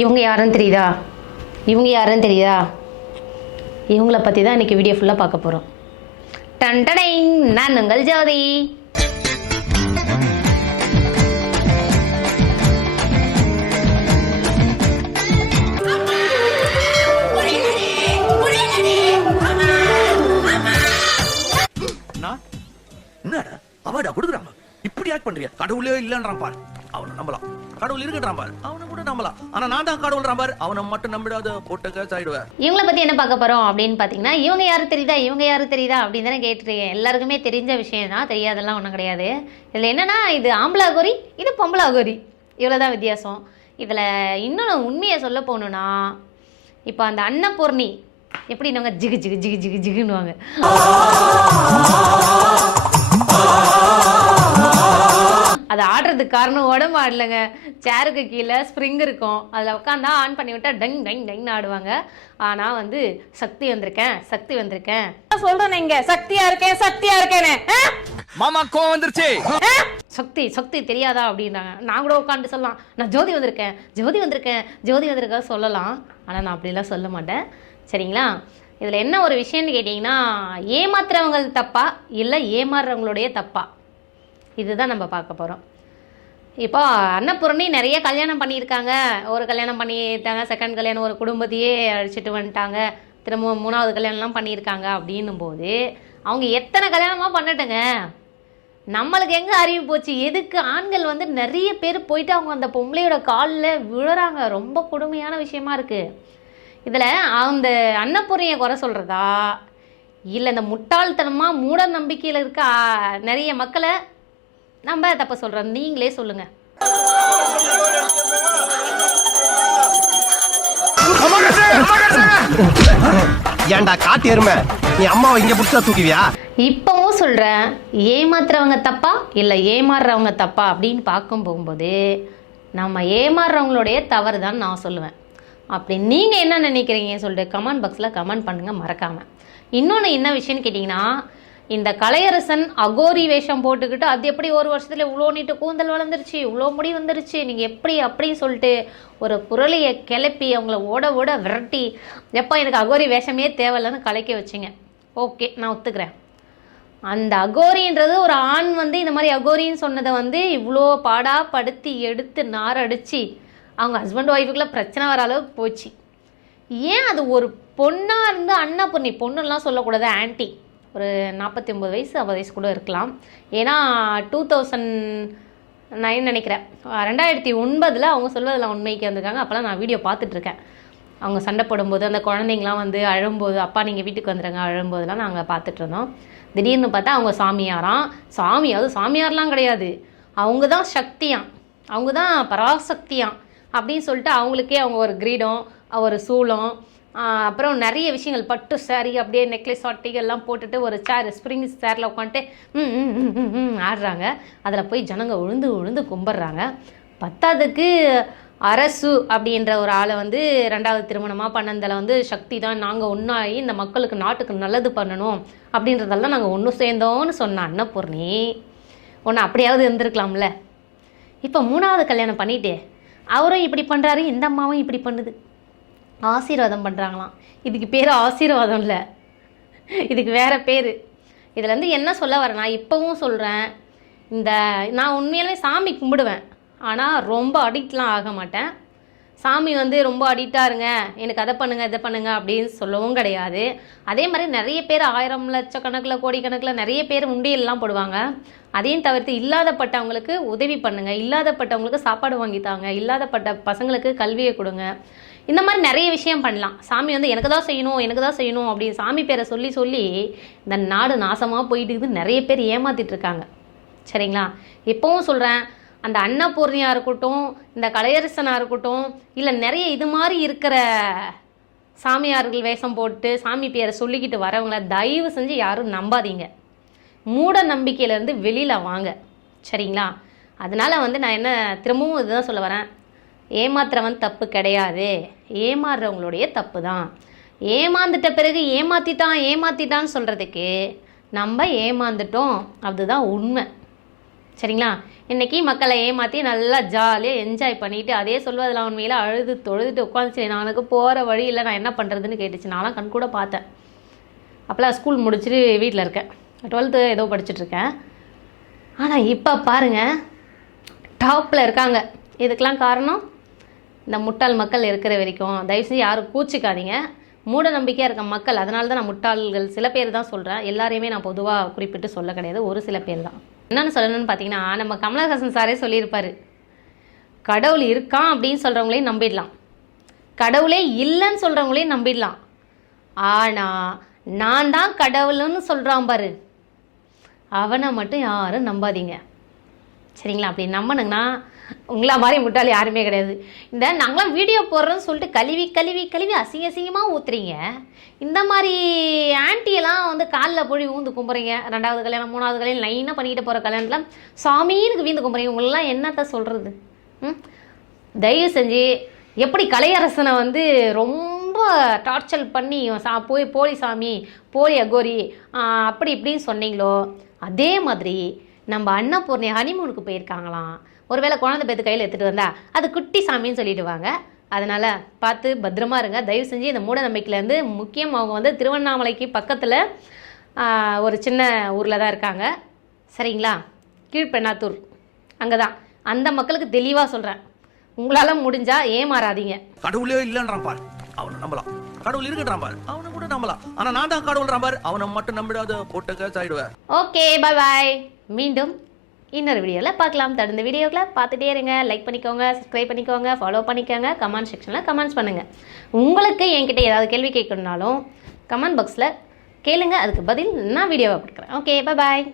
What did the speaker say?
இவங்க யாருன்னு தெரியுதா? இவங்க யாருன்னு தெரியுதா? இவங்கள பற்றி தான் இன்றைக்கி வீடியோ ஃபுல்லாக பார்க்க போகிறோம் டன்டடைங் நான் உங்கள் ஜோதி. என்னடா? அவார்டா கொடுக்குறாங்க. இப்படி ஆக்ட் பண்றியா? கடவுளே இல்லைன்றான் பாரு. அவனை நம்பலாம். கடவுள் இருக்கட்டான் பாரு. அவனை கூட நம்பலாம். ஆனா நான் தான் கடவுள் பாரு. அவனை மட்டும் நம்பிடாத போட்ட கேஸ் ஆயிடுவேன். இவங்கள பற்றி என்ன பார்க்க போகிறோம் அப்படின்னு பார்த்தீங்கன்னா இவங்க யாரு தெரியுதா? இவங்க யாரு தெரியுதா? அப்படின்னு தானே கேட்டிருக்கேன். எல்லாருக்குமே தெரிஞ்ச விஷயம் தான் தெரியாதெல்லாம் ஒன்றும் கிடையாது. இதில் என்னன்னா இது ஆம்பளை அகோரி இது பொம்பளை அகோரி இவ்வளோ தான் வித்தியாசம். இதில் இன்னொன்று உண்மையை சொல்ல போகணுன்னா இப்போ அந்த அன்னபூர்ணி எப்படி நாங்கள் ஜிகு ஜிகு ஜிகு ஜிகு ஜிகுன்னுவாங்க. அது ஆடுறதுக்கு காரணம் உடம்பு ஆடலைங்க சேருக்கு கீழே ஸ்ப்ரிங் இருக்கும். அதில் உட்காந்தா ஆன் பண்ணி விட்டா டங் டங் டங்னு ஆடுவாங்க. ஆனால் வந்து சக்தி வந்திருக்கேன் சக்தி வந்திருக்கேன். சொல்றேன் இங்க சக்தியா இருக்கேன் சக்தியா இருக்கேன்னு? மாமா கோவம் வந்துருச்சு? சக்தி சக்தி தெரியாதா அப்படின்றாங்க நான் கூட உட்காந்து சொல்லலாம். நான் ஜோதி வந்திருக்கேன் ஜோதி வந்திருக்கேன் ஜோதி வந்திருக்கேன் சொல்லலாம். ஆனால் நான் அப்படிலாம் சொல்ல மாட்டேன். சரிங்களா? இதில் என்ன ஒரு விஷயம்னு கேட்டிங்கன்னா ஏமாத்துறவங்க தப்பா இல்லை ஏமாறுறவங்களுடைய தப்பா? இதுதான் நம்ம பார்க்க போகிறோம் இப்போ அன்னபூரணி நிறைய கல்யாணம் பண்ணியிருக்காங்க. ஒரு கல்யாணம் பண்ணிட்டாங்க செகண்ட் கல்யாணம் ஒரு குடும்பத்தையே அழிச்சிட்டு வந்துட்டாங்க. திரும்ப மூணாவது கல்யாணம்லாம் பண்ணியிருக்காங்க அப்படின்னும் போது அவங்க எத்தனை கல்யாணமாக பண்ணட்டுங்க. நம்மளுக்கு எங்கே அறிவு போச்சு? எதுக்கு ஆண்கள் வந்து நிறைய பேர் போயிட்டு அவங்க அந்த பொம்பளையோட காலில் விழுறாங்க? ரொம்ப கொடுமையான விஷயமா இருக்குது இதில் அந்த அன்னபூரணியை குறை சொல்கிறதா இல்லை இந்த முட்டாள்தனமாக மூட நம்பிக்கையில் இருக்க நிறைய மக்களை நம்ம தப்ப சொல்கிறோம் நீங்களே சொல்லுங்கள் ஏன்டா காட்டு எருமை? நீ அம்மாவை இங்க புடிச்சா தூக்குவியா? இப்போவும் சொல்கிறேன் ஏமாத்துறவங்க தப்பா இல்லை ஏமாறுறவங்க தப்பா அப்படின்னு பார்க்கும் போகும்போது நம்ம ஏமாறுறவங்களுடைய தவறு தான் நான் சொல்லுவேன். அப்படி நீங்கள் என்ன நினைக்கிறீங்கன்னு சொல்லிட்டு கமெண்ட் பாக்ஸில் கமெண்ட் பண்ணுங்கள் மறக்காமல் இன்னொன்று என்ன விஷயம்னு கேட்டிங்கன்னா இந்த கலையரசன் அகோரி வேஷம் போட்டுக்கிட்டு அது எப்படி ஒரு வருஷத்துல இவ்வளோ நீட்டு கூந்தல் வளர்ந்துருச்சு இவ்வளோ முடி வந்துருச்சு நீங்கள் எப்படி அப்படின்னு சொல்லிட்டு ஒரு புரளியை கிளப்பி அவங்கள ஓட ஓட விரட்டி எப்போ எனக்கு அகோரி வேஷமே தேவையில்லைன்னு கலைக்க வச்சிங்க. ஓகே நான் ஒத்துக்கிறேன். அந்த அகோரின்றது ஒரு ஆண் வந்து இந்த மாதிரி அகோரின்னு சொன்னதை வந்து இவ்வளோ பாடா படுத்தி எடுத்து நாரடிச்சு அவங்க ஹஸ்பண்ட் ஒய்ஃபுக்குலாம் பிரச்சனை வர அளவுக்கு போச்சு. ஏன் அது ஒரு பொண்ணாக இருந்து அண்ணா பொண்ணி? பொண்ணுலாம் சொல்லக்கூடாது ஆன்ட்டி ஒரு நாற்பத்தி ஒம்பது வயசு ஐம்பது வயசு கூட இருக்கலாம். ஏன்னா டூ தௌசண்ட் நைன் நினைக்கிறேன். ரெண்டாயிரத்தி ஒன்பதில் அவங்க சொல்வதில் உண்மைக்கு வந்திருக்காங்க. அப்போல்லாம் நான் வீடியோ பார்த்துட்ருக்கேன். அவங்க சண்டை போடும்போது அந்த குழந்தைங்களாம் வந்து அழும்போது அப்பா நீங்கள் வீட்டுக்கு வந்துடுங்க அழும்போதெல்லாம் நாங்கள் பார்த்துட்ருந்தோம். திடீர்னு பார்த்தா அவங்க சாமியாராம். சாமி அது சாமியார்லாம் கிடையாது. அவங்க தான் சக்தியாம். அவங்க தான் பராசக்தியாம். அப்படின்னு சொல்லிட்டு அவங்களுக்கே அவங்க ஒரு கிரீடம் ஒரு சூளம் அப்புறம் நிறைய விஷயங்கள். பட்டு சாரி அப்படியே நெக்லஸ் எல்லாம் போட்டுட்டு ஒரு சேர் ஸ்ப்ரிங் சேரில் உட்காந்துட்டு ம் ஆடுறாங்க. அதில் போய் ஜனங்க உழுந்து உழுந்து கும்பிட்றாங்க. பத்தாவதுக்கு அரசு அப்படின்ற ஒரு ஆளை வந்து ரெண்டாவது திருமணமாக பண்ணதில் வந்து சக்தி தான். நாங்கள் ஒன்றாகி இந்த மக்களுக்கு நாட்டுக்கு நல்லது பண்ணணும் அப்படின்றதெல்லாம் நாங்கள் ஒன்று சேர்ந்தோன்னு சொன்ன அன்னபூர்ணி. ஒன்று அப்படியாவது இருந்திருக்கலாம்ல. இப்போ மூணாவது கல்யாணம் பண்ணிட்டு. அவரும் இப்படி பண்ணுறாரு இந்த அம்மாவும் இப்படி பண்ணுது. ஆசீர்வாதம் பண்ணுறாங்களாம் இதுக்கு பேர் ஆசீர்வாதம் இல்லை. இதுக்கு வேற பேர். இதுலேருந்து என்ன சொல்ல வரேன்னா இப்போவும் சொல்கிறேன் இந்த நான் உண்மையாலுமே சாமி கும்பிடுவேன். ஆனால் ரொம்ப அடிக்ட்லாம் ஆக மாட்டேன். சாமி வந்து ரொம்ப அடிக்டாக இருங்க. எனக்கு அதை பண்ணுங்கள் இதை பண்ணுங்கள் அப்படின்னு சொல்லவும் கிடையாது. அதே மாதிரி நிறைய பேர் ஆயிரம் லட்சக்கணக்கில் கோடிக்கணக்கில் நிறைய பேர் உண்டியல்லாம் போடுவாங்க. அதையும் தவிர்த்து இல்லாதப்பட்டவங்களுக்கு உதவி பண்ணுங்கள் இல்லாதப்பட்டவங்களுக்கு சாப்பாடு வாங்கி தாங்க. இல்லாதப்பட்ட பசங்களுக்கு கல்வியை கொடுங்க. இந்த மாதிரி நிறைய விஷயம் பண்ணலாம். சாமி வந்து எனக்கு தான் செய்யணும் எனக்கு தான் செய்யணும் அப்படின்னு சாமி பேரை சொல்லி சொல்லி இந்த நாடு நாசமாக போயிட்டு இருக்குது நிறைய பேர் ஏமாத்திட்டு இருக்காங்க. சரிங்களா? இப்போவும் சொல்கிறேன் அந்த அன்னபூர்ணியாக இருக்கட்டும் இந்த கலையரசனாக இருக்கட்டும் இல்லை நிறைய இது மாதிரி இருக்கிற சாமியார்கள் வேஷம் போட்டு சாமி பேரை சொல்லிக்கிட்டு வரவங்கள தயவு செஞ்சு யாரும் நம்பாதீங்க. மூட நம்பிக்கையிலேருந்து வெளியில் வாங்க. சரிங்களா? அதனால் வந்து நான் என்ன திரும்பவும் இதுதான் சொல்ல வரேன். ஏமாத்துறவன் தப்பு கிடையாது. ஏமாறுறவங்களுடைய தப்பு தான் ஏமாந்துட்ட பிறகு ஏமாத்திட்டான் ஏமாத்திட்டான்னு சொல்கிறதுக்கு நம்ம ஏமாந்துட்டோம். அதுதான் உண்மை. சரிங்களா? இன்னைக்கு மக்களை ஏமாற்றி நல்லா ஜாலியாக என்ஜாய் பண்ணிட்டு அதே சொல்வதில் உண்மையில் அழுது தொழுதுட்டு உட்காந்துச்சு. நான் எனக்கு போகிற வழி இல்லை நான் என்ன பண்ணுறதுன்னு கேட்டுச்சு. நான்லாம் கண் கூட பார்த்தேன். அப்போலாம் ஸ்கூல் முடிச்சுட்டு வீட்டில் இருக்கேன். டுவெல்த்து ஏதோ படிச்சுட்ருக்கேன் ஆனால் இப்போ பாருங்க டாப்பில் இருக்காங்க. இதுக்கெலாம் காரணம்? இந்த முட்டாள் மக்கள் இருக்கிற வரைக்கும் தயவுசெய்து யாரும் கூச்சிக்காதீங்க. மூட நம்பிக்கையாக இருக்க மக்கள் அதனால தான் நான் முட்டாள்கள். சில பேர் தான் சொல்கிறேன் எல்லாரையுமே நான் பொதுவாக குறிப்பிட்டு சொல்ல கிடையாது. ஒரு சில பேர் தான். என்னென்னு சொல்லணும்னு பார்த்தீங்கன்னா நம்ம கமலஹாசன் சாரே சொல்லியிருப்பார். கடவுள் இருக்கான் அப்படின்னு சொல்கிறவங்களையும் நம்பிடலாம். கடவுளே இல்லைன்னு சொல்கிறவங்களையும் நம்பிடலாம். ஆனால் நான் தான் கடவுள்னு சொல்கிறான் பாரு. அவனை மட்டும் யாரும் நம்பாதீங்க. சரிங்களா? அப்படி நம்பினுங்கன்னா உங்களா மாதிரி முட்டாள் யாருமே கிடையாது. இந்த நாங்களாம் வீடியோ போடுறோன்னு சொல்லிட்டு கழுவி கழுவி கழுவி அசிங்க அசிங்கமாக ஊற்றுறீங்க இந்த மாதிரி ஆன்ட்டியெல்லாம் வந்து காலில் போய் ஊந்து கும்புறீங்க. ரெண்டாவது கல்யாணம் மூணாவது கல்யாணம் லைனாக பண்ணிக்கிட்டு போகிற கல்யாணத்தில் சாமின்னு வீந்து கும்புறீங்க. உங்களெலாம் என்னத்த சொல்கிறது ம்? தயவு செஞ்சு எப்படி கலையரசனை வந்து ரொம்ப டார்ச்சர் பண்ணி சா போய் போலி சாமி போலி அகோரி அப்படி இப்படின்னு சொன்னீங்களோ அதே மாதிரி நம்ம அன்னபூர்ணி ஹனிமூனுக்கு போயிருக்காங்களாம். ஒருவேளை குழந்தை பேத்து கையில் எடுத்துகிட்டு வந்தா அது குட்டி சாமின்னு சொல்லிடுவாங்க. அதனால் பார்த்து பத்திரமா இருங்க. தயவு செஞ்சு இந்த மூட நம்பிக்கையிலேருந்து முக்கியம் அவங்க வந்து திருவண்ணாமலைக்கு பக்கத்தில் ஒரு சின்ன ஊரில் தான் இருக்காங்க. சரிங்களா? கீழ்பெண்ணாத்தூர். அங்கே தான் அந்த மக்களுக்கு தெளிவாக சொல்கிறேன் உங்களால் முடிஞ்சால் ஏமாறாதீங்க. கடவுளே இல்லன்றான் பார். அவனை நம்பலாம். கடவுள் இருக்குன்றான் பார். அவனை கூட நம்பலாம். ஆனா நான் தான் கடவுள்றான் பார். அவனை மட்டும் நம்பிடாத போட்ட கேஸ் ஓகே பை பாய் மீண்டும் இன்னொரு வீடியோவில் பார்க்கலாம். தடுந்த வீடியோக்களை பார்த்துட்டே இருங்க. லைக் பண்ணிக்கோங்க சப்ஸ்கிரைப் பண்ணிக்கோங்க ஃபாலோ பண்ணிக்கோங்க கமெண்ட் செக்ஷனில் கமெண்ட்ஸ் பண்ணுங்கள் உங்களுக்கு என்கிட்ட ஏதாவது கேள்வி கேட்கணுன்னாலும் கமெண்ட் பாக்ஸில் கேளுங்க. அதுக்கு பதில் நான் வீடியோவை கொடுக்குறேன். Okay bye